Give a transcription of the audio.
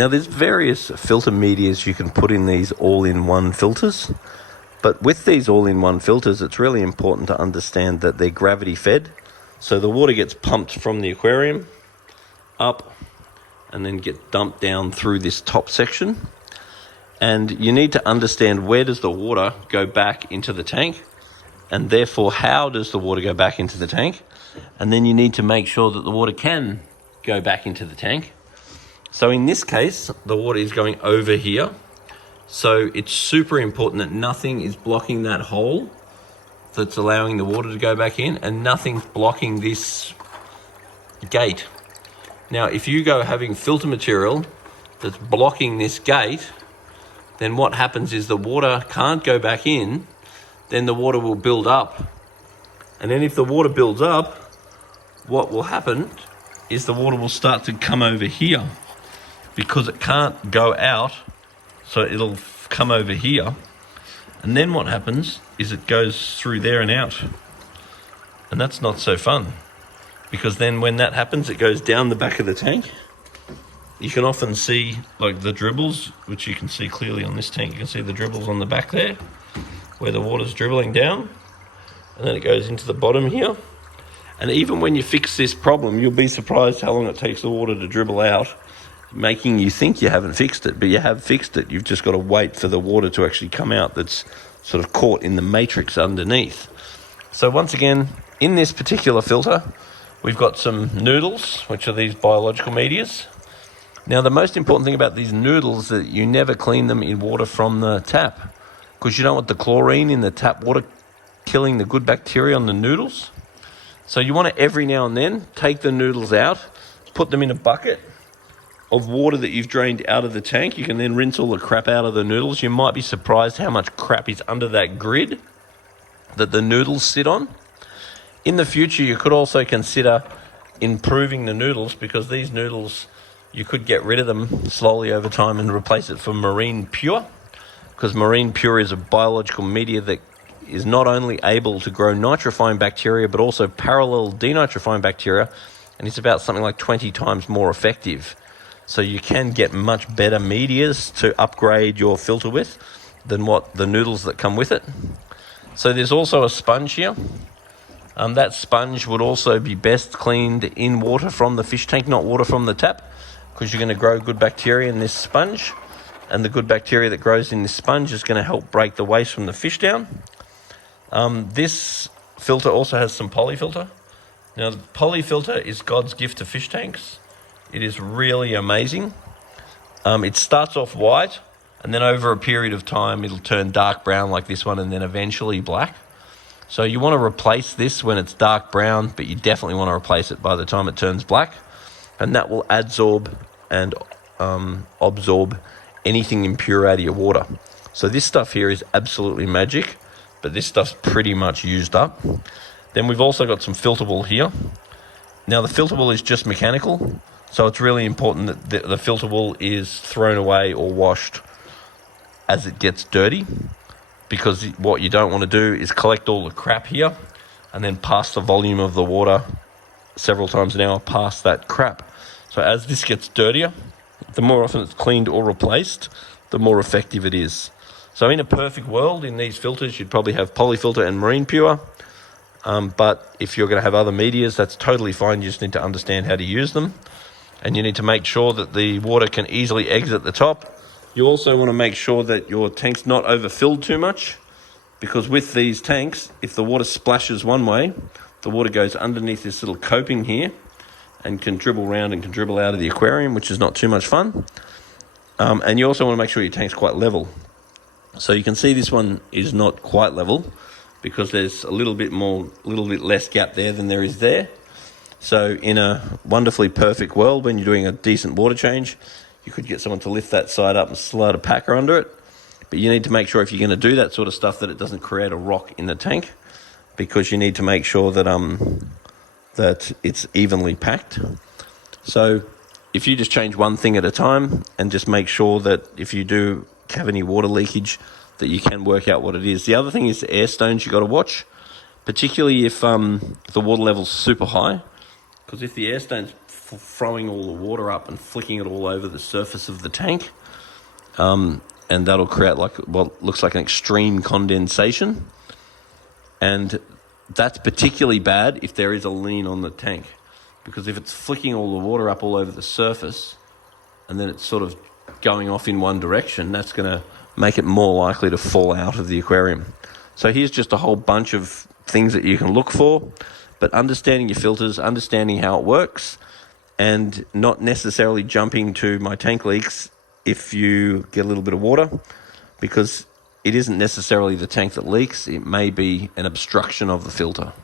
Now there's various filter medias you can put in these all-in-one filters, but with these all-in-one filters it's really important to understand that they're gravity fed. So the water gets pumped from the aquarium up and then get dumped down through this top section. And you need to understand, where does the water go back into the tank, and therefore how does the water go back into the tank? And then you need to make sure that the water can go back into the tank. So in this case, the water is going over here. So it's super important that nothing is blocking that hole that's allowing the water to go back in, and nothing's blocking this gate. Now, if you go having filter material that's blocking this gate, then what happens is the water can't go back in, then the water will build up. And then if the water builds up, what will happen is the water will start to come over here because it can't go out, so it'll come over here. And then what happens is it goes through there and out. And that's not so fun, because then when that happens, it goes down the back of the tank. You can often see like the dribbles, which you can see clearly on this tank. You can see the dribbles on the back there, where the water's dribbling down, and then it goes into the bottom here. And even when you fix this problem, you'll be surprised how long it takes the water to dribble out, making you think you haven't fixed it, but you have fixed it. You've just got to wait for the water to actually come out that's sort of caught in the matrix underneath. So once again, in this particular filter, we've got some noodles, which are these biological medias. Now, the most important thing about these noodles is that you never clean them in water from the tap, because you don't want the chlorine in the tap water killing the good bacteria on the noodles. So you want to, every now and then, take the noodles out, put them in a bucket of water that you've drained out of the tank. You can then rinse all the crap out of the noodles. You might be surprised how much crap is under that grid that the noodles sit on. In the future, you could also consider improving the noodles, because these noodles, you could get rid of them slowly over time and replace it for Marine Pure, because Marine Pure is a biological media that is not only able to grow nitrifying bacteria, but also parallel denitrifying bacteria, and it's about something like 20 times more effective. So you can get much better medias to upgrade your filter with than what the noodles that come with it. So there's also a sponge here. That sponge would also be best cleaned in water from the fish tank, not water from the tap, because you're going to grow good bacteria in this sponge, and the good bacteria that grows in this sponge is going to help break the waste from the fish down. This filter also has some polyfilter. Now, the polyfilter is God's gift to fish tanks. It is really amazing. It starts off white, and then over a period of time, it'll turn dark brown like this one, and then eventually black. So you want to replace this when it's dark brown, but you definitely want to replace it by the time it turns black. And that will adsorb and absorb anything impure out of your water. So this stuff here is absolutely magic, but this stuff's pretty much used up. Then we've also got some filterable here. Now, the filterable is just mechanical, so it's really important that the filterable is thrown away or washed as it gets dirty, because what you don't want to do is collect all the crap here and then pass the volume of the water several times an hour past that crap. So as this gets dirtier, the more often it's cleaned or replaced, the more effective it is. So in a perfect world, in these filters, you'd probably have Polyfilter and Marine Pure. But if you're going to have other medias, that's totally fine. You just need to understand how to use them. And you need to make sure that the water can easily exit the top. You also want to make sure that your tank's not overfilled too much, because with these tanks, if the water splashes one way, the water goes underneath this little coping here and can dribble around and can dribble out of the aquarium, which is not too much fun. And you also want to make sure your tank's quite level. So you can see this one is not quite level because there's a little bit less gap there than there is there. So in a wonderfully perfect world, when you're doing a decent water change, you could get someone to lift that side up and slide a packer under it. But you need to make sure, if you're going to do that sort of stuff, that it doesn't create a rock in the tank, because you need to make sure that that it's evenly packed. So if you just change one thing at a time and just make sure that if you do have any water leakage, that you can work out what it is. The other thing is the air stones you got to watch, particularly if the water level's super high, because if the air stone's throwing all the water up and flicking it all over the surface of the tank. And that'll create like what looks like an extreme condensation. And that's particularly bad if there is a lean on the tank, because if it's flicking all the water up all over the surface and then it's sort of going off in one direction, that's going to make it more likely to fall out of the aquarium. So here's just a whole bunch of things that you can look for, but understanding your filters, understanding how it works, and not necessarily jumping to my tank leaks if you get a little bit of water, because it isn't necessarily the tank that leaks. It may be an obstruction of the filter.